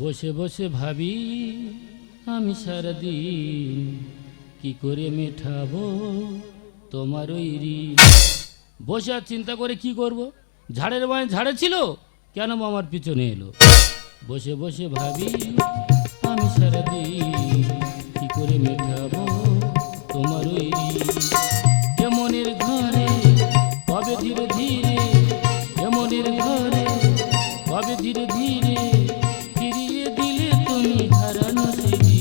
বসে বসে ভাবি আমি সারাদিন কি করে মেটাবো তোমার ওই ঋণ। বসে আর চিন্তা করে কি করব, ঝাড়ের বাঁয়ে ঝাড়ে ছিল, কেন আমার পিছনে এলো। বসে বসে ভাবি আমি সারাদিন কি করে মেটাবো তোমার ওই ঋণ। এমনের ঘরে কবে ধীরে ধীরে, এমনের ঘরে কবে ধীরে ধীরে ফিরিয়ে দিলে তুমি হারানো স্মৃতি।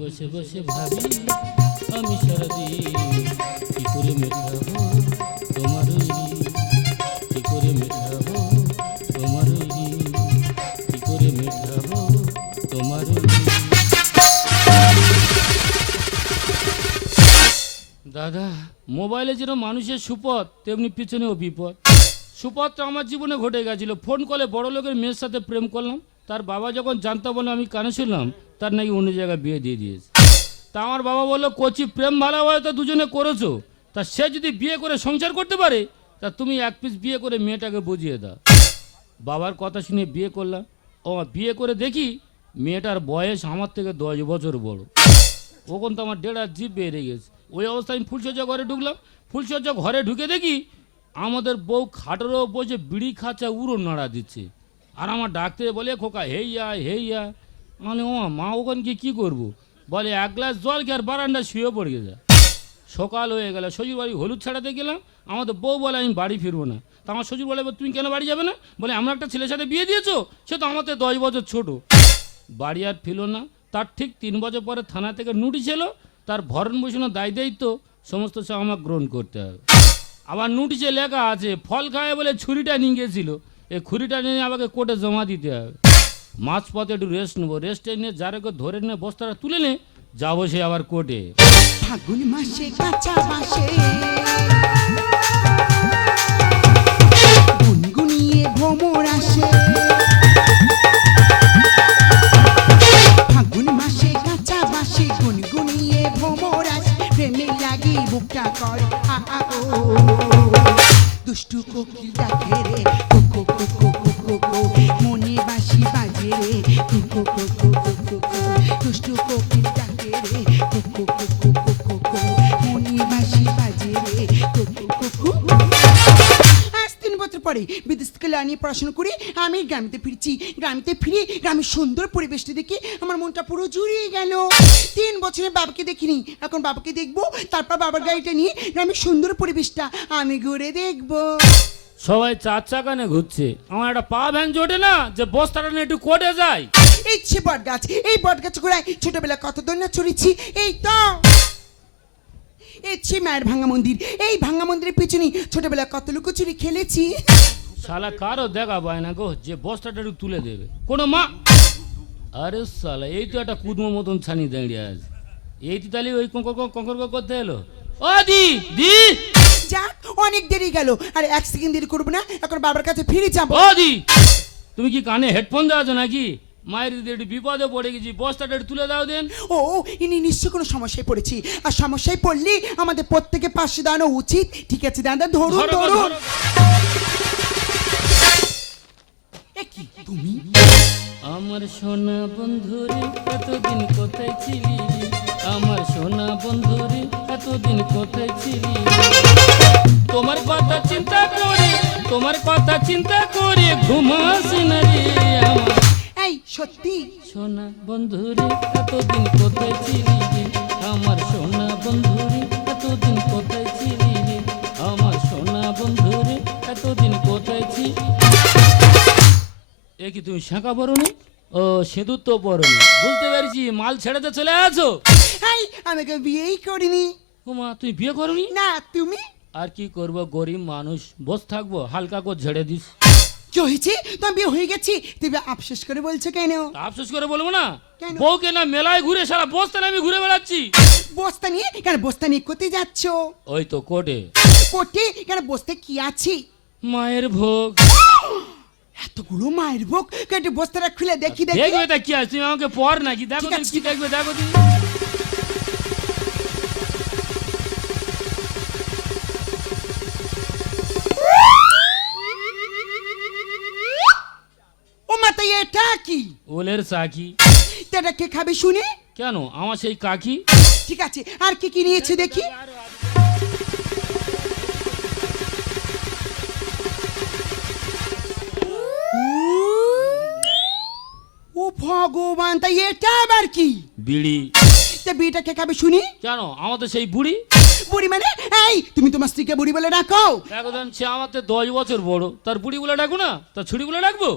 বসে বসে ভাবি আমি সারাদিন কি করে মেটাবো তোমার ওই ঋণ, কি করে মেটাবো তোমার ওই ঋণ, কি করে মেটাবো তোমার ওই ঋণ। দাদা, মোবাইলে যেন মানুষের সুপথ তেমনি পিছনেও বিপদ। সুপথটা আমার জীবনে ঘটে গেছিল। ফোন কলে বড় লোকের মেয়ের সাথে প্রেম করলাম, তার বাবা যখন জানতে বলে আমি কানে শুনলাম তার নাকি অন্য জায়গায় বিয়ে দিয়ে দিয়েছে। তা আমার বাবা বললো, কচি প্রেম ভালোবাসা দুজনে করেছো, তা সে যদি বিয়ে করে সংসার করতে পারে তা তুমি এক পিস বিয়ে করে মেয়েটাকে বুঝিয়ে দাও। বাবার কথা শুনে বিয়ে করলাম। ও বিয়ে করে দেখি মেয়েটার বয়স আমার থেকে 10 বছর বড়। ওখান তো আমার ডেড়া জিভ বেড়ে গেছে। ওই অবস্থায় আমি ফুলসজ্জা ঘরে ঢুকলাম। ফুলসজ্জা ঘরে ঢুকে দেখি আমাদের বউ খাটেরও বসে বিড়ি খাঁচা উড়ো নাড়া দিচ্ছে, আর আমার ডাকতে বলে, খোকা হেইয়া হেইয়া। মানে ও মা ওখানে গিয়ে কী করবো, বলে এক গ্লাস জল খেয়ে আর বারান্দায় শুয়ে পড়ে গেছে। সকাল হয়ে গেল, শ্বশুর বাড়ি হলুদ ছাড়াতে গেলাম। আমাদের বউ বলে আমি বাড়ি ফিরবো না। তা আমার শ্বশুর বলে, তুমি কেন বাড়ি যাবে না? বলে আমরা একটা ছেলের সাথে বিয়ে দিয়েছো, সে তো আমাদের 10 বছর ছোট। বাড়ি আর ফিরল না। তার ঠিক 3 বছর পরে থানা থেকে নোটিশ এলো, তার ভরণ পোষণের দায় দায়িত্ব সমস্ত সব আমার গ্রহণ করতে হবে। আবার নোটিশে লেখা আছে ফল খায় বলে ছুরিটা নিয়ে গেছিল, এই ছুরিটা নিয়ে আমাকে কোর্টে জমা দিতে হবে। মাঝপথে একটু রেস্ট নেবো, রেস্টে নিয়ে যারাকে ধরে নিয়ে বস্তাটা তুলে নে যাবো সে আবার কোর্টে। ফাগুন মাসে কাঁচা বাসে গুনগুনিয়ে ভ্রমর আসে, ফাগুন মাসে কাঁচা বাসে গুনগুনিয়ে ভ্রমর আসে, প্রেমে লাগি বুকটা করে আ আ ও, দুষ্টু কোকিল ডাকে রে কোকো কোকো কোকো কো, মনে বাঁশি বাজে রে কোকো কোকো কোকো কো, দুষ্টু কোকিল ডাকে রে কোকো কোকো কোকো কো, মনে বাঁশি বাজে রে কোকো কোকো। আজ 3 বছর পরে বিদেশ থেকে নিয়ে পড়াশোনা করে আমি গ্রামেতে ফিরছি। গ্রামেতে ফিরে গ্রামের সুন্দর পরিবেশটা দেখে আমার মনটা পুরো জুড়িয়ে গেল। 3 বছরে বাবাকে দেখিনি, এখন বাবাকে দেখবো, তারপর বাবার গাড়িটা নিয়ে গ্রামের সুন্দর পরিবেশটা আমি ঘুরে দেখবো। সবাই 4 চাকা নিয়ে ঘুরছে, আমার একটা পা ভ্যান জোটে না যে বস্তাটা নিয়ে একটু কোর্টে যায়। ইচ্ছে বট গাছ, এই বট গাছ গোড়ায় ছোটবেলা কত দোলনা চড়েছি। এই তো ইচ্ছে মায়ের ভাঙা মন্দির, এই ভাঙা মন্দিরের পিছনে ছোটবেলা কত লুকোচুরি খেলেছি। শালা কারো দেখা পায় না গো যে বস্তাটা একটু তুলে দেবে কোনো মা। আরে শালা এই তো একটা কুদমো মতন ছানি দাঁড়িয়ে আছে, এই তো তাহলে ওই কঙ্কর করতে এলো। ও দি দি যাক অনেক দেরি গেল, আর 1 সেকেন্ড দেরি করবো না, এখন বাবার কাছে ফিরে যাবো। ও দি, তুমি কি কানে হেডফোন দেওয়া আছো নাকি? মায়ের দিদি একটু বিপদে পড়ে গেছি, বস্তাটা একটু তুলে দাও দেন। ও ইনি নিশ্চয় কোনো সমস্যায় পড়েছি, আর সমস্যায় পড়লে আমাদের প্রত্যেকে পাশে দাঁড়ানো উচিত। ঠিক আছে দাদা, ধরুন ধরো গো, ধরুন। ধরো। এ কি তুমি? আমার সোনা বন্ধুরে এতদিন কোথায় ছিলি রে? আমার সোনা বন্ধুরে এতদিন কোথায় ছিলি রে? তোমার কথা চিন্তা করে, তোমার কথা চিন্তা করে ঘুমাসি না রে আমার এই সত্যি সোনা বন্ধুরে এতদিন কোথায় ছিলি রে? আমার সোনা বন্ধুরে এতদিন কোথায় ছিলি রে? আমার সোনা বন্ধুরে এতদিন কোথায় ছিলি? এ কি তুমি শাঁখা পরনি? ও সিঁদুর তো পরনি, বুঝতে পেরেছি মাল ছেড়েতে চলে আছো। এই আমাকে বিয়েই করিনি। ওমা তুমি বিয়ে করনি? না তুমি? আর কি করব, গরিব মানুষ, বস থাকবো, হালকা করে ঝেড়ে দিস। কি হয়েছে? তোমার বিয়ে হয়ে গেছে, তুমি আফসোস করে বলছো কেন? তা আফসোস করে বলবো না? কেন? বউকে না মেলায় ঘুরে সারা বস্তা আমি ঘুরে বেড়াচ্ছি। বস্তা নিয়ে কেন? বস্তা নিয়ে কোথায় যাচ্ছ? ওই তো কোটে। কোটে কেন? বস্তায় কি আছে? মায়ের ভোগ। এতগুলো মায়ের ভোগ, কেটে বস্তাটা খুলে দেখি দেখি। দেখবে তা কি আছে, তুমি আমাকে পর নাকি? দেখো ঠিক তুমি আছে, কি দেখবে, দেখো তুমি। ও মাতা এটা কি? ওলের চাকি। এটা কে খাবে শুনে? কেন, আমার সেই কাকি। ঠিক আছে, আর কি কি নিয়েছে দেখি? ও ভগবান, তাই এটা আবার কি? বিড়ি। তা বিড়িটা কে খাবে শুনি? কেন, আমার তো সেই বুড়ি। বুড়ি মানে? এই তুমি তোমার স্ত্রীকে বুড়ি বলে ডাকো? এখন সে আমার তো 10 বছর বড়, তার বুড়ি বলে ডাকবো না, তার ছুরি বলে ডাকবো?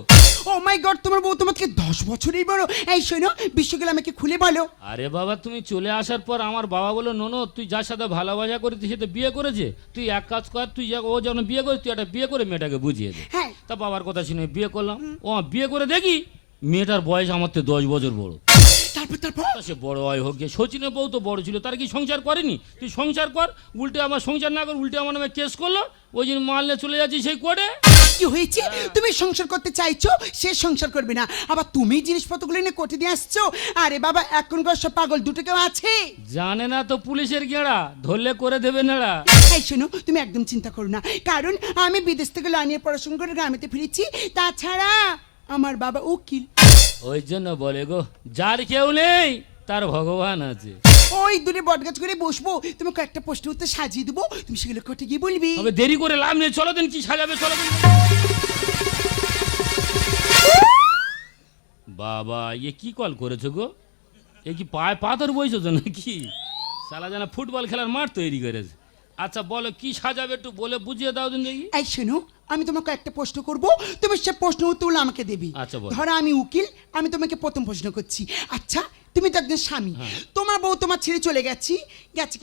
ও মাই গড, তোমার বউ তোমার থেকে 10 বছরের বড়। এই শোনো, বিশ্বগুলো আমাকে খুলে বলো। আরে বাবা, তুমি চলে আসার পর আমার বাবা বললো, নোনো তুই যার সাথে ভালোবাসা করে তুই সাথে বিয়ে করেছে, তুই এক কাজ কর, তুই ও যেন বিয়ে করে, তুই একটা বিয়ে করে মেয়েটাকে বুঝিয়ে দে। হ্যাঁ। তা বাবার কথা শুনে বিয়ে করলাম। ও বিয়ে করে দেখি মেয়েটার বয়স আমার থেকে 10 বছর বড়। তারপর তারপর তা সে বড় হয় হোক গে, সচিনের বউ তো বড় ছিল, তার কি সংসার করেনি? তুই সংসার কর, উল্টে আমার সংসার না কর, উল্টে আমার নামে কেস করলো। ওই জন্য মাল নিয়ে চলে যাচ্ছি সেই কোর্টে। কি হয়েছে? তুমি সংসার করতে চাইছো, সে সংসার করবে না, আবার তুমি জিনিসপত্রগুলো নিয়ে কোর্টে দিয়ে আসছো। আরে বাবা, এখনকার সব পাগল দুটো কেউ আছে? জানে না তো পুলিশের গেঁড়া, ধরলে করে দেবে নেড়া। এই শোনো, তুমি একদম চিন্তা করো না, কারণ আমি বিদেশ থেকে ল নিয়ে পড়াশোনা করে গ্রামেতে ফিরেছি। তাছাড়া আমার বাবা উকিল। ওই জন্য বলে গো, যার কেউ নেই তার ভগবান আছে। ওই দূরে বটগাছ করে বসবো, তোমাকে একটা প্রশ্ন উত্তর সাজিয়ে দেবো, তুমি সেগুলো কোর্টে গিয়ে বলবি। তবে দেরি করে লাভ নেই, চলো দিন কি সাজাবে, চলো দিন। বাবা, এ কি কল করেছো গো? এ কি পায়ে পাথর বইছো তো নাকি? সালা জানা ফুটবল খেলার মাঠ তৈরি করেছে। আচ্ছা বলো কি সাজাবে, একটু বলে বুঝিয়ে দাও দিন দেখি। এই শোনো, আমি তোমাকে একটা প্রশ্ন করবো, তুমি সে প্রশ্ন উত্তরগুলো আমাকে দেবি। আচ্ছা, বলো। ধরো আমি উকিল, আমি তোমাকে প্রথম প্রশ্ন করছি। আচ্ছা, তুমি তো একজন স্বামী, তোমার বউ তোমার ছেড়ে চলে গেছে,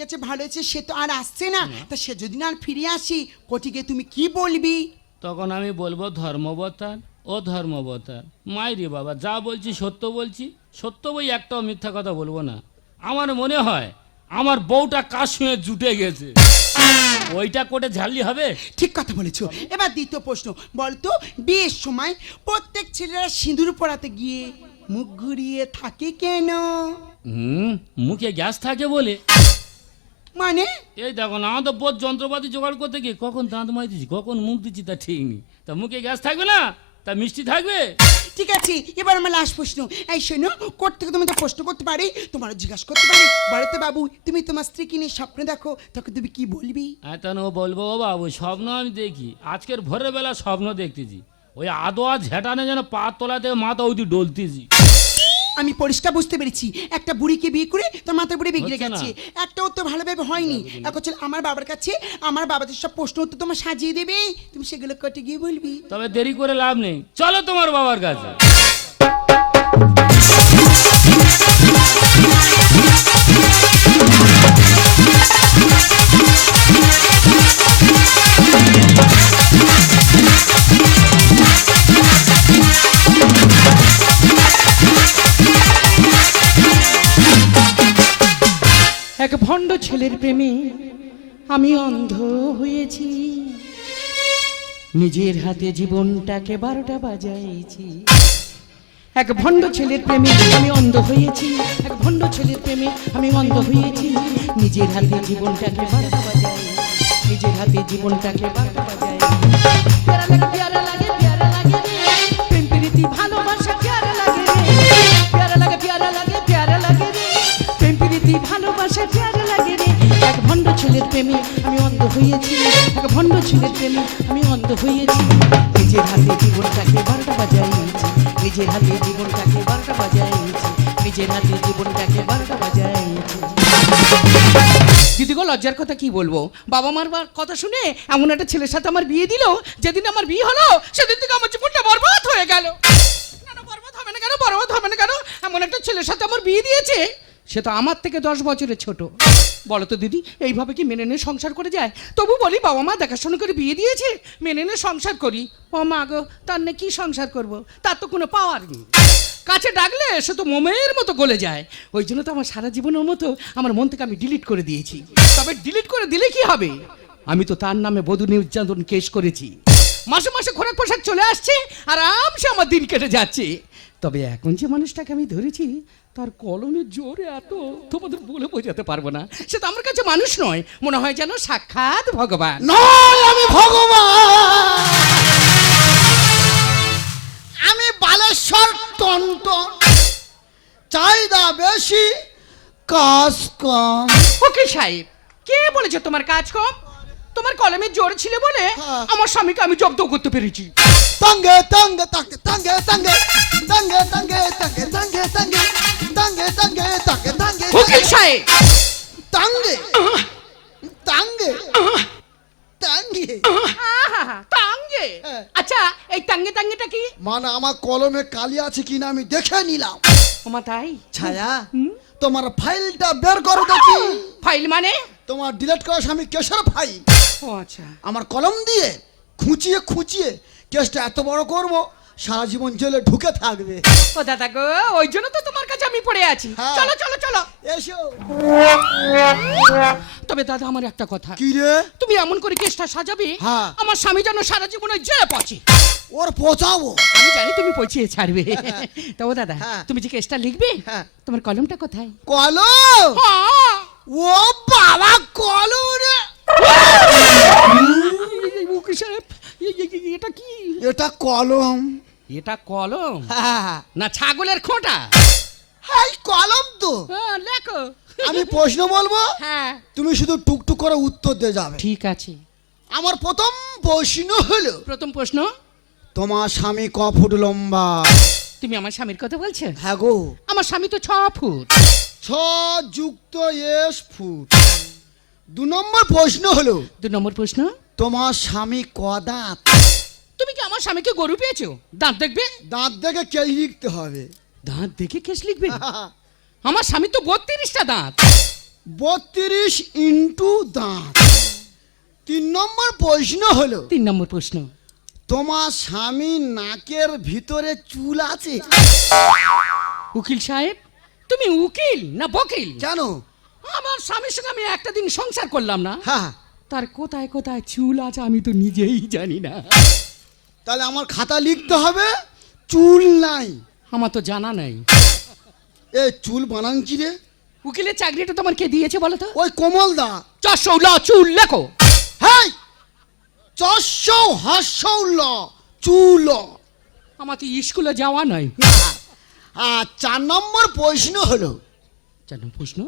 গেছে ভালো হয়েছে, সে তো আর আসছে না, তা সে যদি না আর ফিরে আসি, কোর্টে গিয়ে তুমি কি বলবি? তখন আমি বলবো, ধর্মবতার ও ধর্মবতার মাইরে বাবা, যা বলছি সত্য বলছি, সত্য বই, একটাও মিথ্যা কথা বলবো না। আমার মনে হয় আমার বউটা কার সঙ্গে জুটে গেছে, ওইটা কোটে ঝাড়লি হবে। ঠিক কথা বলেছো। এবার দ্বিতীয় প্রশ্ন, বলতো বিয়ের সময় প্রত্যেক ছেলেরা সিঁদুর পরাতে গিয়ে মুখ ঘুরিয়ে থাকে কেন? মুখে গ্যাস থাকে বলে। মানে? এই দেখো না, আমাদের বোধ যন্ত্রপাতি জোগাড় করতে গিয়ে কখন দাঁত মারিতেছি, কখন মুখ দিচ্ছি তা ঠিক নেই। তা মুখে গ্যাস থাকবে না, তা মিষ্টি থাকবে। ঠিক আছে, এবার আমার লাস্ট প্রশ্ন। এই শোনো, কোর্ট থেকে তোমাকে প্রশ্ন করতে পারি, তোমার জিজ্ঞাসা করতে পারি, বলতে বাবু তুমি তোমার স্ত্রীকে নিয়ে স্বপ্ন দেখো, তখন তুমি কি বলবি? তখন ও বলবো, ও বাবু স্বপ্ন আমি দেখি, আজকের ভোরের বেলা স্বপ্ন দেখতেছি ওই আদোয়া ঝেটানে যেন পা তোলা থেকে মাথা অবধি ডলতেছি। আমি পরিষ্কার বুঝতে পেরেছি, একটা বুড়িকে বিয়ে করে তোর মাথার বুড়ি বিগড়ে হচ্ছে না। গেছে, একটা উত্তর ভালোভাবে হয়নি। এখন চল আমার বাবার কাছে, আমার বাবাদের সব প্রশ্ন উত্তর তোমার সাজিয়ে দেবে, তুমি সেগুলো কোর্টে গিয়ে বলবি। তবে দেরি করে লাভ নেই, চলো তোমার বাবার কাছে। এক ভণ্ড ছেলের প্রেমে আমি অন্ধ হয়েছি, নিজের হাতে জীবনটাকে 12টা বাজাইছি। এক ভণ্ড ছেলের প্রেমে আমি অন্ধ হয়েছি, এক ভণ্ড ছেলের প্রেমে আমি অন্ধ হয়েছি, নিজের হাতে জীবনটাকে 12টা বাজাই, নিজের হাতে জীবনটাকে 12টা বাজাই। প্যারা লাগে, প্যারা লাগে, প্যারা লাগে রে, প্রেম প্রীতি ভালোবাসা প্যারা লাগে রে, প্যারা লাগে, প্যারা লাগে, প্যারা লাগে রে, প্রেম প্রীতি ভালোবাসা প্যারা লাগে রে। এক ভণ্ড ছেলের প্রেমে আমি অন্ধ হয়েছি, এক ভণ্ড ছেলের প্রেমে আমি অন্ধ হয়েছি, নিজের হাতে জীবনটাকে 12টা বাজাইছি, নিজের হাতে জীবনটাকে 12টা বাজাইছি, নিজের হাতে জীবনটাকে 12টা বাজাইছি। দিদিগো, লজ্জার কথা কি বলবো, বাবা মার কথা শুনে এমন একটা ছেলের সাথে আমার বিয়ে দিল, যেদিন আমার বিয়ে হলো সেদিন থেকে আমার জীবনটা বরবাদ হয়ে গেল। কেন বরবাদ হবে না, কেন বরবাদ হবে না, কেন? এমন একটা ছেলের সাথে আমার বিয়ে দিয়েছে, সে তো আমার থেকে 10 বছরের ছোট। বলো তো দিদি, এইভাবে কি মেনে নিয়ে সংসার করে যায়? তবু বলি বাবা মা দেখাশোনা করে বিয়ে দিয়েছে, মেনে নিয়ে সংসার করি। ও মা গো, তার নিয়ে কি সংসার করব, তার তো কোনো পাওয়ার নেই, কাছে ডাকলে সে তো মোমের মতো গলে যায়। ওই জন্য তো আমার সারা জীবনের মতো আমার মন থেকে আমি ডিলিট করে দিয়েছি। তবে ডিলিট করে দিলে কি হবে, আমি তো তার নামে বধূ নির্যাতন কেস করেছি, মাসে মাসে খোরাক পোশাক চলে আসছে, আরামসে আমার দিন কেটে যাচ্ছে। তবে এখন যে মানুষটাকে আমি ধরেছি, তার কলমের জোরে এত তোমাদের বলে বোঝাতে পারবো না। সে তো আমার কাছে মানুষ নয়, মনে হয় যেন সাক্ষাৎ ভগবান। নয় আমি ভগবান, আমি বালেশ্বর টনটন, চাহিদা বেশি, কাজ কম। ওকে সাহেব, কে বলেছে তোমার কাজ কম? তোমার কলমের জোর ছিল বলে হ্যাঁ। আমার স্বামীকে আমি জব্দ করতে পেরেছি। তাঙ্গে তাঙ্গে তাঙ্গে তাঙ্গে তাঙ্গে তাঙ্গে তাঙ্গে তাঙ্গে তাঙ্গে তাঙ্গে তাঙ্গে তাঙ্গে তাঙ্গে তাঙ্গে উকিল সাহেব, তাঙ্গে তাঙ্গে তাঙ্গে তাঙ্গে। হ্যাঁ। আচ্ছা, এই তাঙ্গে তাঙ্গেটা কি? মানে আমার কলমে কালি আছে কিনা আমি দেখে নিলাম। ওমা তাই? ছায়া, তোমার ফাইলটা বের করো দেখি। ফাইল মানে? তোমার ডিলিট করা স্বামী কেসের ফাইল। ও আচ্ছা। আমার কলম দিয়ে খুঁচিয়ে খুঁচিয়ে কেসটা এত বড় করব, সারা জীবন জেলে ঢুকে থাকবে। ও দাদা গো, ওই জন্য তো তোমার কাছে আমি পড়ে আছি। হ্যাঁ। চলো চলো চলো। এসো। তবে দাদা, আমার একটা কথা, কি রে? তুমি এমন করে কেসটা সাজাবে হ্যাঁ। আমার স্বামী যেন সারা জীবনে জেলে পচে। ওর পচাবো। আমি জানি তুমি পচিয়ে ছাড়বে। তবে দাদা, হ্যাঁ। তুমি যে কেসটা লিখবে, হ্যাঁ। তোমার কলমটা কোথায়? কলম? হ্যাঁ। ও বাবা, কলম রে। উকিল সাহেব, এটা কি? এটা কলম। এটা কলম হ্যাঁ, না ছাগলের খোঁটা? এই কলম তো। হ্যাঁ, লেখো। আমি প্রশ্ন বলবো, হ্যাঁ, তুমি শুধু টুকটুক করে উত্তর দিয়ে যাবে। ঠিক আছে। আমার প্রথম প্রশ্ন হলো, প্রথম প্রশ্ন, তোমার স্বামী ক ফুট লম্বা? তুমি আমার স্বামীর কথা বলছো? হ্যাঁ গো। আমার স্বামী তো 6 ফুট। 6 যুক্ত এস ফুট। 2 নম্বর প্রশ্ন হলো, 2 নম্বর প্রশ্ন, তোমার স্বামী ক দাঁত? তুমি কি আমার স্বামীকে গরু পেয়েছো? দাঁত দেখবে? দাঁত দেখে কে লিখতে হবে। দাঁত দেখে কেস লিখবে? আমার স্বামী তো 32টা দাঁত। 32 ইন্টু দাঁত। 3 নম্বর প্রশ্ন হলো, 3 নম্বর প্রশ্ন, তোমার স্বামী নাকের ভিতরে চুল আছে? উকিল সাহেব, তুমি উকিল না বকিল? কেন? আমার স্বামীর সঙ্গে আমি একটা দিন সংসার করলাম না, হ্যাঁ, তার কোথায় কোথায় চুল আছে আমি তো নিজেই জানি না। তাহলে আমার খাতা লিখতে হবে চুল নাই। আমার তো জানা নাই। এ চুল বানান কি রে? উকিলের চাকরিটা তোমার কে দিয়েছে বলো তো? ওই কোমল দা। 400 চুল লেখো। হ্যাঁ, 400 হাস্যল চুল। আমার তো স্কুলে যাওয়া নাই। আর 4 নম্বর প্রশ্ন হলো, 4 নম্বর প্রশ্ন,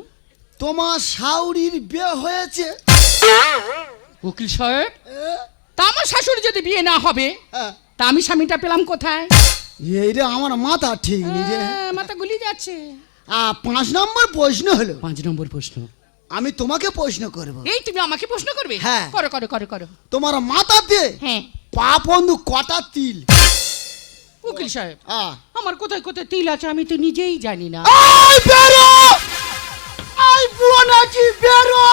তোমার শাউরির বিয়ে হয়েছে? উকিল সাহেব, তা আমার শাশুড়ি যদি বিয়ে না হবে, হ্যাঁ। তা আমি স্বামীটা পেলাম কোথায়? এই রে, আমার মাথা ঠিক নেই রে। মাথা গুলি যাচ্ছে। 5 নম্বর প্রশ্ন হলো, 5 নম্বর প্রশ্ন, আমি তোমাকে প্রশ্ন করব। এই তুমি আমাকে প্রশ্ন করবে? হ্যাঁ। করো করো করো করো। তোমার মাথাতে হ্যাঁ। পাপন্দু কটা তিল? উকিল সাহেব, আ আমার কোথায় কোথায় তিল আছে আমি তো নিজেই জানি না। আই বেরো, আই বুড়ো নাকি বেরো।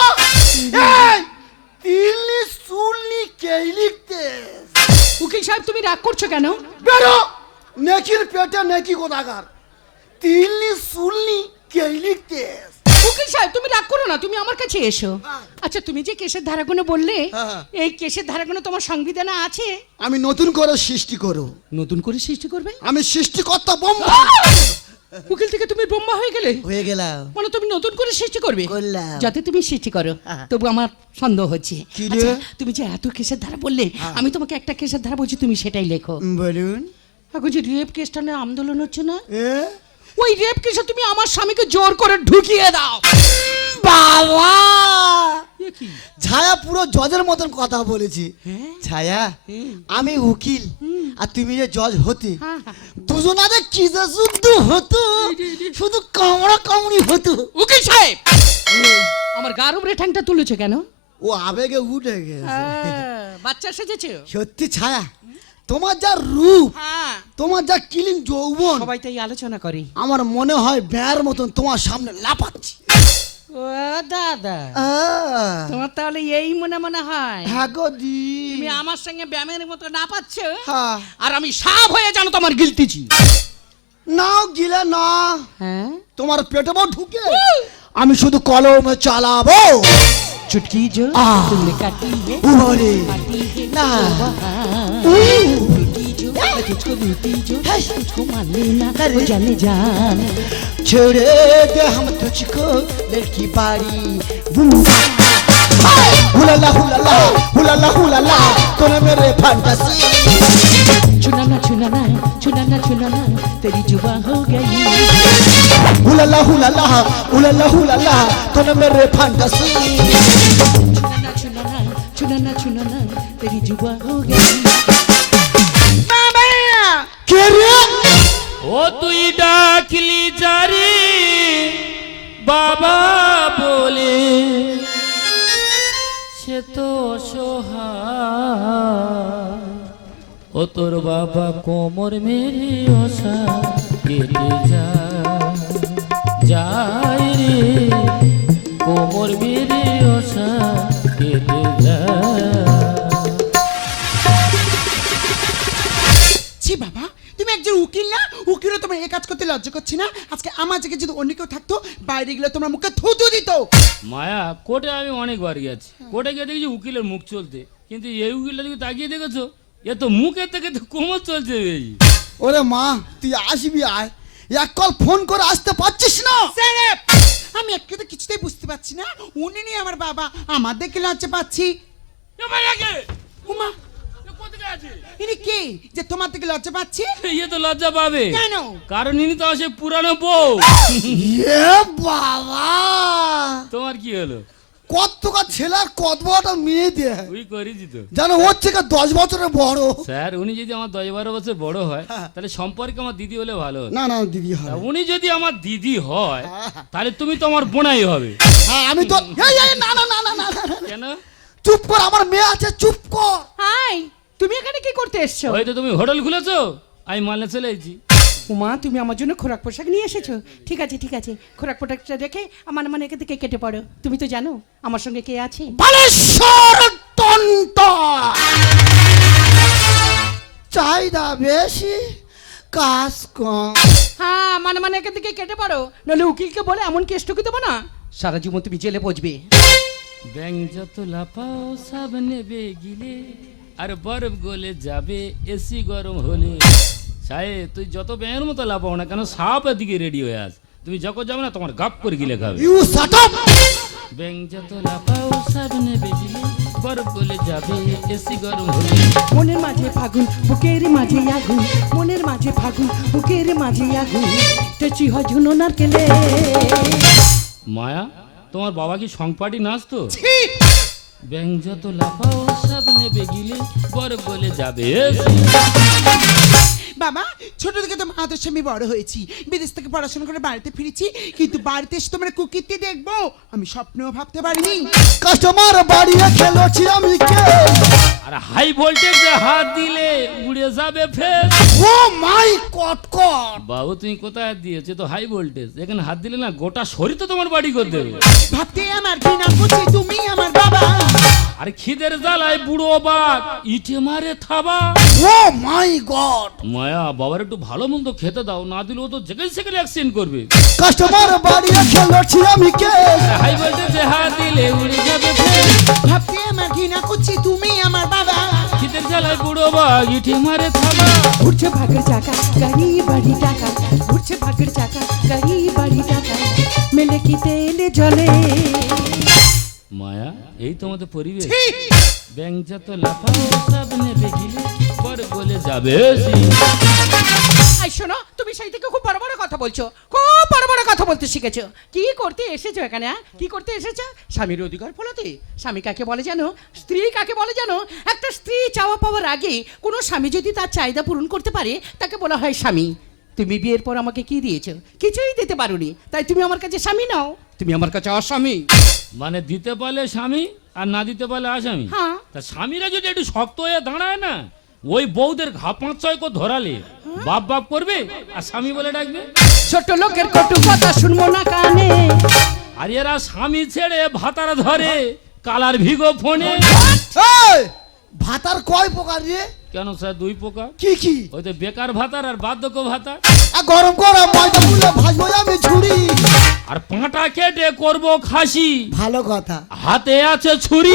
এই তিলনি সুলনি কে লিখতে? উকিল সাহেব, তুমি রাগ করছো কেন? বেরো, নেকির পেটে নেকি কোথাকার। তিলনি সুলনি কে লিখতে? উকিল সাহেব, তুমি রাগ করো না, তুমি আমার কাছে এসো। হ্যাঁ। আচ্ছা, তুমি যে কেসের ধারাগুলো বললে, হ্যাঁ। এই কেসের ধারাগুলো তোমার সংবিধানে আছে? আমি নতুন করে সৃষ্টি করব। নতুন করে সৃষ্টি করবে? আমি সৃষ্টিকর্তা ব্রহ্মা। উকিল থেকে তুমি ব্রহ্মা হয়ে গেলে? হয়ে গেলাম। মানে তুমি নতুন করে সৃষ্টি করবে? করলাম। যাতে তুমি সৃষ্টি করো, হ্যাঁ। তবু আমার সন্দেহ হচ্ছে। কি রে? আচ্ছা, তুমি যে এত কেসের ধারা বললে, হ্যাঁ। আমি তোমাকে একটা কেসের ধারা বলছি, তুমি সেটাই লেখো। বলুন। এখন যে রেপ কেসটা নিয়ে আন্দোলন হচ্ছে না, এ ওই রেপ কেসে তুমি আমার স্বামীকে জোর করে ঢুকিয়ে দাও। বাবা, এ কি? ছায়া পুরো জজের মতন কথা বলেছি। হ্যাঁ? ছায়া, হুম। আমি উকিল আর তুমি যে জজ হতে, হ্যাঁ, হ্যাঁ। দুজনাদের কি যে যুদ্ধ হতো, শুধু কামড়া কামড়ি হতো। উকিল সাহেব, আমার গার উপরে ঠ্যাংটা তুলেছে কেন? ও আবেগে উঠে গেছে। বাচ্চা সেজেছে? সত্যি ছায়া, তোমার যা রূপ, হ্যাঁ, তোমার যা কিলিং যৌবন, সবাই তাই আলোচনা করি। আমার মনে হয় ব্যার মতন তোমার সামনে লাফাচ্ছি। ও দাদা, তোমার তাহলে এই মনে মনে হয় হ্যাঁ গো দি। তুমি আমার সঙ্গে ব্যায়ামের মতো না পাচ্ছ, হ্যাঁ। আর আমি সাপ হয়ে জানো তোমার গিলতেছি। নাও গিলে না, হ্যাঁ, তোমার পেটে বউ ঢুকে আমি শুধু কলমে চালাবো। चुटकी जो आह। तुमने काटी है, उमरे काटी है ना। लूटी जो मैं तुझको लूटी जो तुझको मान लेना वो जाने जान। छोड़े दे हम तुझको लड़की बारी। हुलाला हुलाला हुलाला हुलाला, तूने मेरे फंटासी। छुना ना छुना ना छुना ना छुना ना तेरी जुबान হুলালা হুলালা হুলালা হুলালা তোনে মেরে ফ্যান্টাসি छुना ना तेरी जुबा हो गई बाबा কে রে ও তুই ডাকলি যারে বাবা বলে, সে তো অসহায়। ও তোর বাবা কোমর মেরে ওষা কেটে যায় রে, কোমর মেরে ওষা কেটে যায়। ছি বাবা তুমি একজন উকিল না, উকিলও তোমার এই কাজ করতে লজ্জা করছে না? আজকে আমার জায়গায় যদি অন্য কেউ থাকতো বাইরে গেলে তোমার মুখে থুতু দিত। মায়া, কোর্টে আমি অনেকবার গেছি, কোর্টে গিয়ে দেখেছি উকিলের মুখ চলতে, কিন্তু এই উকিলটা যদি তাকিয়ে দেখেছো, এ তো মুখের থেকে তো কোমর চলছে এই। ওরে মা তুই আসবি আয়, এক কল ফোন করে আসতে পারছিস না? আমি একটু তো কিছুতেই বুঝতে পারছি না, উনি নিয়ে আমার বাবা, আমার দেখে লজ্জা পাচ্ছি। উমা ইনি কে যে তোমার থেকে লজ্জা পাচ্ছি? ইয়ে তো লজ্জা পাবে, কেন? কারণ ইনি তো আসে পুরানো বউ। এ বাবা তোমার কি হলো? কত কা ছেলের কত বড়টা মেয়ে দে ওই করেছি তো জানো ওর থেকে 10 বছরের বড়। স্যার, উনি যদি আমার 10-12 বছর বড় হয় তাহলে সম্পর্কে আমার দিদি হলে ভালো হতো। না না দিদি হয় তা উনি যদি আমার দিদি হয় তাহলে তুমি তো আমার বোনাই হবে। হ্যাঁ আমি তো এই না না না না না না, না। কেন? চুপ কর, আমার মেয়ে আছে, চুপ কর। হাই তুমি এখানে কি করতে এসছো? হয়তো তুমি হোটেল খুলেছো, আমি মালনে চলে এসেছি। উমা তুমি আমার জন্য খোরাক পোশাক নিয়ে এসেছো? ঠিক আছে খোরাক পোশাকটা রেখে আমার মানে এখান থেকে কেটে পড়ো। তুমি তো জানো আমার সঙ্গে কে আছে? বালেশ্বর তন্ত চাহিদা বেশি কাজ কম। হ্যাঁ মানে এখান থেকে কেটে পড়ো, নাহলে উকিলকে বলে এমন কেস ঠুকে দেবো না, সারা জীবন তুমি জেলে পচবে। ব্যাং যত লাফাও সব নেবে গিলে, আর বরফ গলে যাবে এসি গরম হলে। সাহেব, তুই যত ব্যাঙের মতো লাফাও না কেন, সাপের দিকে রেডি হয়ে আস। তুমি যখন যাবে না তোমার গাপ করে গিলে খাবে। You shut up. ব্যাং যত লাফাও সব নেবে গিলে, বরফ গলে যাবে এসি গরম হলে। মনের মাঝে ফাগুন বুকের মাঝে আগুন, মনের মাঝে ফাগুন বুকের মাঝে আগুন, টেচি হয় ঝুনো নারকেলে। মায়া, তোমার বাবা কি সংপাটি নাচতো? ব্যাং যত লাফাও সব নেবে গিলে, বরফ গলে যাবে এসি। বাবা ছোট থেকে তো মাদের স্বামী বড় হয়েছি, বিদেশ থেকে পড়াশোনা করে বাড়িতে ফিরেছি, কিন্তু বাড়িতে এসে তোমরা কুকীর্তি দেখবো আমি স্বপ্নেও ভাবতে পারিনি। কাস্টমার বাড়িয়ে খেলোছি আমি কে? আর হাই ভোল্টেজে হাত দিলে উড়ে যাবে ফেস। ও মাই গড গড। বাবু তুমি কোথায় হাত দিয়েছে? তো হাই ভোল্টেজ, এখানে হাত দিলে না গোটা শরীর তো তোমার বাড়ি করে দেবে। ভাবতে আমার ঘৃণা করছে, তুমি আমার বাবা। আর খিদের জ্বালায় বুড়ো বাঘ ইটে মারে থাবা। ও মাই গড। মায়া, বাবার একটু ভালো মন্দ খেতে দাও, না দিলে ও তো যেখানে সেখানে অ্যাক্সিডেন্ট করবে। কাস্টমার বাড়িয়ে খেলোছি আমি কে? হাই ভোল্টেজে হাত দিলে উড়ে যাবে ফেস। ভাবতে আমার ঘৃণা করছে, তুমি আমার বাবা। খিদের জ্বালায় বুড়ো বাঘ ইটে মারে থাবা। ঘুরছে ভাগের চাকা গাড়ি বাড়ি টাকা, ঘুরছে ভাগের চাকা গাড়ি বাড়ি টাকা, মেলে কি তেলে জলে। মায়া, এই তো আমাদের পরিবেশ। ব্যাং যত লাফাও সব নেবে গিলে, বরফ গলে যাবে এসি। আই শোনো, তুমি সেই থেকে খুব বড় বড় কথা বলছো, খুব বড় বড় কথা বলতে শিখেছো। কি করতে এসেছো এখানে? কি করতে এসেছো? স্বামীর অধিকার ফলাতে। স্বামী কাকে বলে জানো? স্ত্রী কাকে বলে জানো? একটা স্ত্রী চাওয়া পাওয়ার আগে কোনো স্বামী যদি তার চাহিদা পূরণ করতে পারে তাকে বলা হয় স্বামী। তুমি বিয়ের পর আমাকে কি দিয়েছো? কিছুই দিতে পারোনি, তাই তুমি আমার কাছে স্বামী নাও, তুমি আমার কাছে অস্বামী। মানে দিতে পারলে স্বামী আর না দিতে পারলে আসামি। হ্যাঁ। তা স্বামীরা যদি একটু শক্ত হয়ে দাঁড়ায় না, ওই বউদের ঘা পাঁচ ছয় করে ধরালে বাপ বাপ করবে আর স্বামী বলে ডাকবে। ছোট লোকের কটু কথা শুনবো না কানে। আর এরা স্বামী ছেড়ে ভাতার ধরে কালার ভিগো ফোনে। এই ভাতার কয় প্রকার রে? কেন স্যার? 2 প্রকার। কি কি? ওই তো বেকার ভাতার আর বার্ধক্য ভাতার। গরম করা ময়দা গুলো ভাজবো আমি ঝুড়ি। আর পাঁটা কেটে করব খাসি, ভালো কথা। হাতে আছে ছুরি।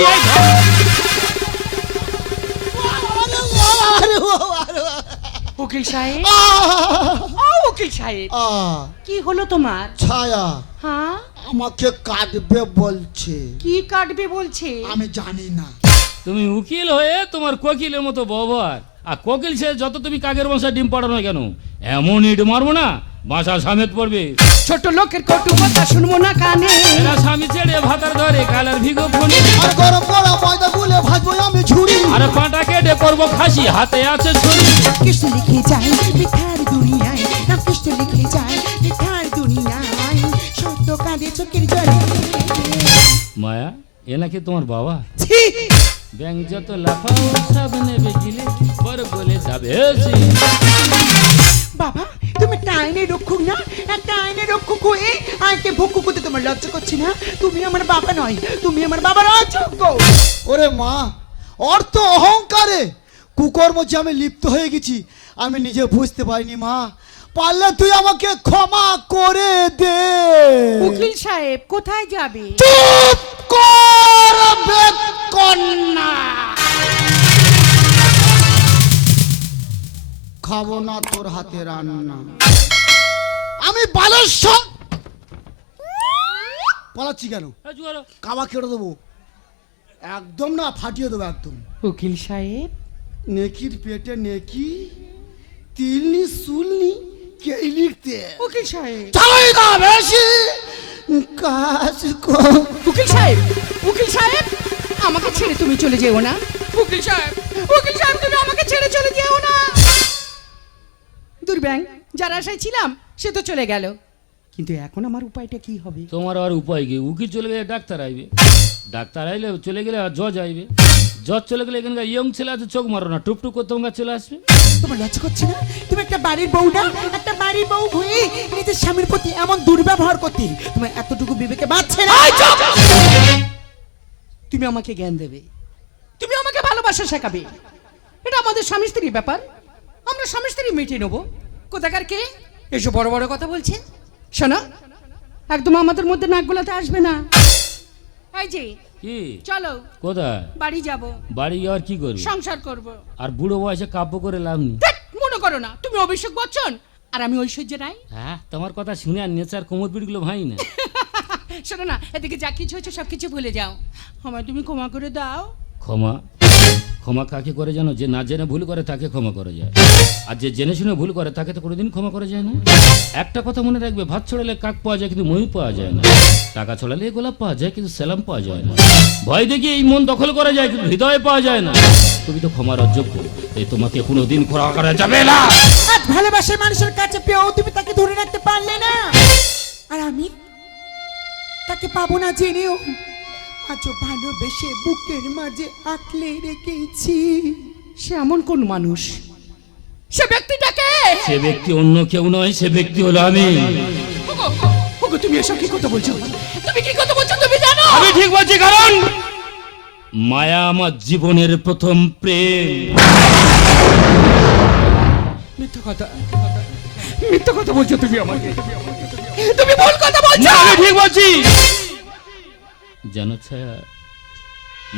উকিল সাহেব, ও উকিল সাহেব, কি হলো তোমার? ছায়া হ্যাঁ, আমাকে কাটবে বলছে। কি কাটবে বলছে? আমি জানি না। তুমি উকিল হয়ে তোমার কোকিলের মতো ব্যবহার, আর কোকিল সে যত তুমি কাকের বংশে ডিম পাড়ানো কেন, এমন ইট মারবো না বাসা সামেত পড়বে। ছোট লোকের কটু কথা শুনবো না কানে। এরা স্বামী ছেড়ে ভাতার ধরে কালার ভিগো ফোনে। আর গরম করা ময়দা গুলে ভাজবো আমি ঝুড়ি। আর পাটা কেটে করবো খাসি, হাতে আছে ছুরি। কৃষ্ণ লিখে যায় মিঠার দুনিয়ায়, রাম কৃষ্ণ লিখে যায় মিঠার দুনিয়ায়, সত্য কাঁদে চোখের জলে। মায়া, এ নাকি তোমার বাবা? ছি! ব্যাংক যত লাফাও সব নেবে গিলে, বড় বলে যাবে ছি। বাবা তুমি একটা আইনের রক্ষক না, একটা আইনের রক্ষক হয়ে আইনকে ভক্ষু করতে তোমার লজ্জা করছে না? তুমি আমার বাবা নয়, তুমি আমার বাবার অযোগ্য। ওরে মা, অর্থ অহংকারে কুকর্ম যে আমি লিপ্ত হয়ে গেছি আমি নিজে বুঝতে পারিনি মা। পারলে তুই আমাকে ক্ষমা করে দে। উকিল সাহেব কোথায় যাবে? চুপ কর বেকন্না। খাবো না তোর হাতে রান্না। আমি বালেশ্বর পালাচ্ছি কেন? কাবা কেটে দেবো একদম, না ফাটিয়ে দেবো একদম। উকিল সাহেব নেকির পেটে নেকি, তিলনি সুলনি কে লিখতে? উকিল সাহেব চালাই না বেশি কাজ কর। উকিল সাহেব উকিল সাহেব আমাকে ছেড়ে তুমি চলে যেও না। উকিল সাহেব উকিল সাহেব তুমি আমাকে ছেড়ে চলে যেও না। দুর্ব্যাং, যার আশায় ছিলাম সে তো চলে গেল, কিন্তু এখন আমার উপায়টা কি হবে? তোমার আর উপায় কি? উকিল চলে গেলে ডাক্তার আইবে, ডাক্তার আইলে চলে গেলে আর জজ আইবে, জজ চলে গেলে এখানকার ইয়ং ছেলে আছে চোখ মারো না, টুকটুক করতে তোমার চলে আসবে। তোমার লজ্জা করছে না? তুমি একটা বাড়ির বউ না, একটা বাড়ির বউ হয়ে নিজের স্বামীর প্রতি এমন দুর্ব্যবহার করতে তোমার এতটুকু বিবেকে বাঁচছে না? তুমি আমাকে জ্ঞান দেবে, তুমি আমাকে ভালোবাসা শেখাবে, এটা আমাদের স্বামী স্ত্রীর ব্যাপার, আমরা স্বামী স্ত্রী মিটিয়ে নেবো। কোথাকার কে এসব বড় বড় কথা বলছে? শোনো, একদম আমাদের মধ্যে নাক গলাতে আসবে না। এই যে কি? চলো কোথায়? বাড়ি যাব। বাড়ি যাওয়ার কি করবে? সংসার করব। আর বুড়ো বয়সে কাব্য করে লাভ নেই। ধ্যাৎ, মনে করো না তুমি অভিষেক বচ্চন আর আমি ঐশ্বর্য রাই। হ্যাঁ, তোমার কথা শুনে আর নেচার কোমর পিঠগুলো ভাই না। শোনো না, এদিকে যা কিছু হচ্ছে সব কিছু ভুলে যাও, আমায় তুমি ক্ষমা করে দাও। ক্ষমা? ক্ষমা কাকে করে জানো? যে না জেনে ভুল করে তাকে ক্ষমা করা যায়, আর যে জেনে শুনে ভুল করে তাকে তো কোনোদিন ক্ষমা করা যায় না। একটা কথা মনে রাখবে, ভাত ছড়ালে কাক পাওয়া যায় কিন্তু ময়ূর পাওয়া যায় না, টাকা ছড়ালে গোলাপ পাওয়া যায় কিন্তু সেলাম পাওয়া যায় না, ভয় দেখি এই মন দখল করা যায় কিন্তু হৃদয়ে পাওয়া যায় না। তুমি তো ক্ষমার অযোগ্য, এই তোমাকে কোনোদিন ক্ষমা করা যাবে না। আজ ভালোবাসার মানুষের কাছে পেয়েও তুমি তাকে ধরে রাখতে পারলে না, আর আমি তাকে পাবো না জেনেও আজও ভালোবেসে বুকের মাঝে আঁকলে রেখেছি। সে এমন কোন মানুষ? সে ব্যক্তিটাকে? সে ব্যক্তি অন্য কেউ নয়, সে ব্যক্তি হলো আমি। ওগো তুমি এসব কি কথা বলছো? তুমি কি কথা বলছো তুমি জানো? আমি ঠিক বলছি, কারণ মায়া আমার জীবনের প্রথম প্রেম। মিথ্যা কথা, মিথ্যা কথা বলছো তুমি আমাকে, তুমি ভুল কথা বলছো। না, আমি ঠিক বলছি। জানো ছায়া,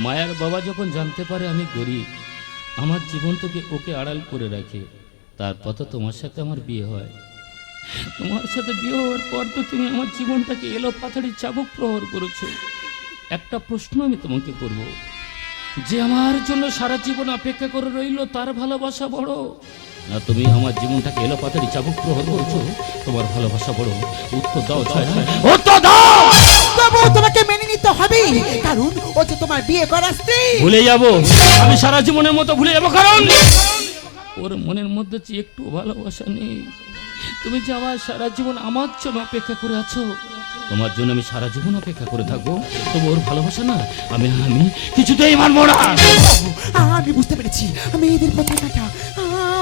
মায়ার বাবা যখন জানতে পারে আমি গরিব, আমার জীবন থেকে ওকে আড়াল করে রাখে, তারপর তো তোমার সাথে আমার বিয়ে হয়। তোমার সাথে বিয়ে হওয়ার পর তো তুমি আমার জীবনটাকে এলো পাথাড়ি চাবুক প্রহর করেছো। একটা প্রশ্ন আমি তোমাকে করব, যে আমার জন্য সারা জীবন অপেক্ষা করে রইল তার ভালোবাসা বড়, না তুমি আমার জীবনটাকে এলো পাতারি চাবুক প্রহর করেছো তোমার ভালোবাসা বড়? উত্তর দাও ছায়া, উত্তর দাও। তবু তোমাকে মেনে নিতে হবে, কারণ ও যে তোমার বিয়ে করা স্ত্রী। ভুলে যাব, আমি সারা জীবনের মতো ভুলে যাবো, কারণ ওর মনের মধ্যে যে একটু ভালোবাসা নেই। তুমি যে আবার সারা জীবন আমার জন্য অপেক্ষা করে আছো, তোমার জন্য আমি সারা জীবন অপেক্ষা করে থাকবো, তবু ওর ভালোবাসা না আমি আমি কিছুতেই মানবো না। আমি বুঝতে পেরেছি, আমি এদের পথে কাটা,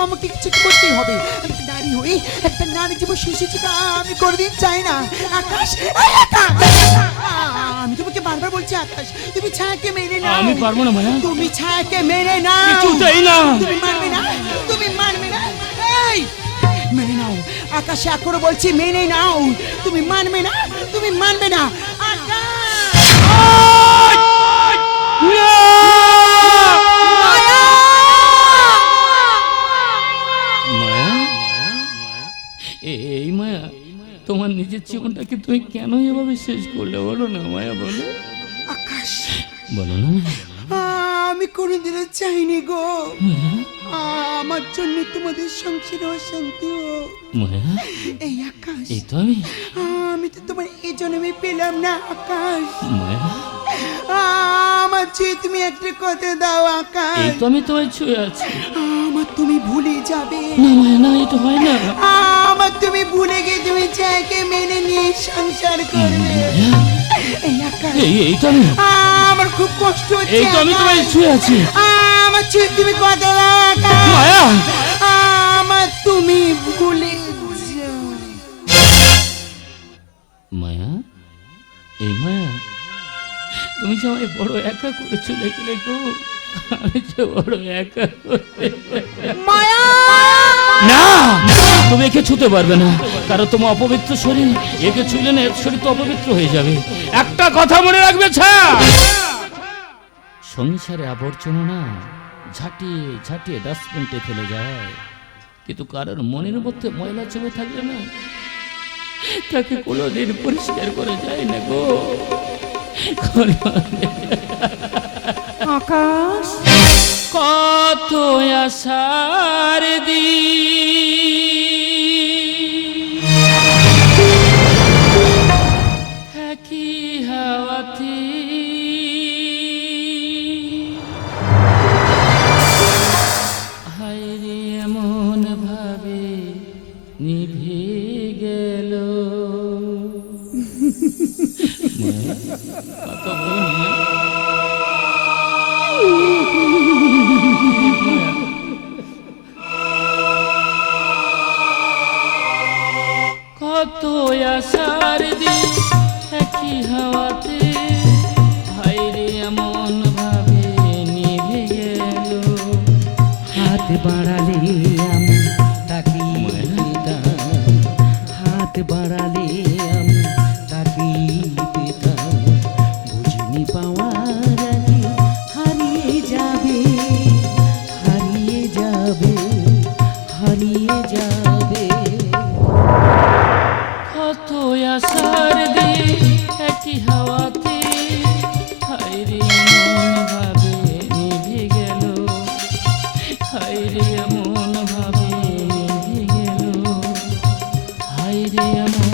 আমাকে কিছু করতেই হবে। আমি একটা নারী হই, একটা নারী জীবন শিশুচিকা আমি কোনদিন চাই না। আকাশ, এই আকাশ, আমি তোমাকে বারবার বলছি আকাশ, তুমি ছায়াকে মেনে নাও। আমি পারবো না মায়া, তুমি ছায়াকে মেনে নাও। কিছুতেই না। তুমি মানবে না, তুমি মানবে না। এই মেনে নাও, আকাশে এখনো বলছি মেনে নাও। তুমি মানবে না, তুমি মানবে না। এই মায়া, তোমার নিজের জীবনটাকে তুমি কেন এভাবে শেষ করলে বলো না মায়া, বলো। আকাশ, বলো না। আমি কোনোদিনও চাইনি গো আমার জন্য তোমাদের সংসারে অশান্তি হোক। মায়া এই আকাশ, এই তো আমি তো তোমার এই জন্মে পেলাম না আকাশ। মায়া আমার চেয়ে তুমি একটা কথা দাও এই আকাশ, তো আমি তোমায় ছুঁয়ে আছি। আমার তুমি ভুলে যাবে না মায়া না, এটা হয় না। আমার তুমি ভুলে গিয়ে তুমি যাকে মেনে নিয়ে সংসার করবে। এই আকাশ, এই তো আমি, আমার খুব কষ্ট হচ্ছে এই তো আমি আকাশ। তোমায় ছুঁয়ে আছি। আমার চেয়ে তুমি কথা দাও আকাশ, মায়া আমার তুমি ভুলে যাও। মায়া, এই মায়া, তুমি যে আমায় বড় একা করে চলে গেলে গো, আমি যে বড় একা করে। মায়া, না, তুমি একে ছুতে পারবে না, কারণ তোমার অপবিত্র শরীর, একে ছুঁলে না এর শরীর তো অপবিত্র হয়ে যাবে। একটা কথা মনে রাখবে ছা, সংসারে আবর্জনা না ঝাঁটিয়ে ঝাঁটিয়ে ডাস্টবিনটে ফেলে যায়, কিন্তু কারোর মনের মধ্যে ময়লা জমে থাকলে না তাকে কোনোদিন পরিষ্কার করা যায় না গো। আকাশ, কত আশার দিন একই হাওয়াতে হায় রে এমন ভাবে নিভে গেল। কত বলুন কত আশার দিন একই হাওয়াতে ভাইরে এমন ভাবে নিভে গেল। হাত বাড়ালে আমি তাকে পেতাম, হাত বাড়ালে আমি তাকে পেতাম, বুঝিনি পাওয়ার আগে হারিয়ে যাবে, হারিয়ে যাবে, হারিয়ে যাবে। কত আশার দিন একই হাওয়াতে হাইরে এমন ভাবে নিভে গেল, হাইরে এমন ভাবে নিভে গেল, হাইরে এমন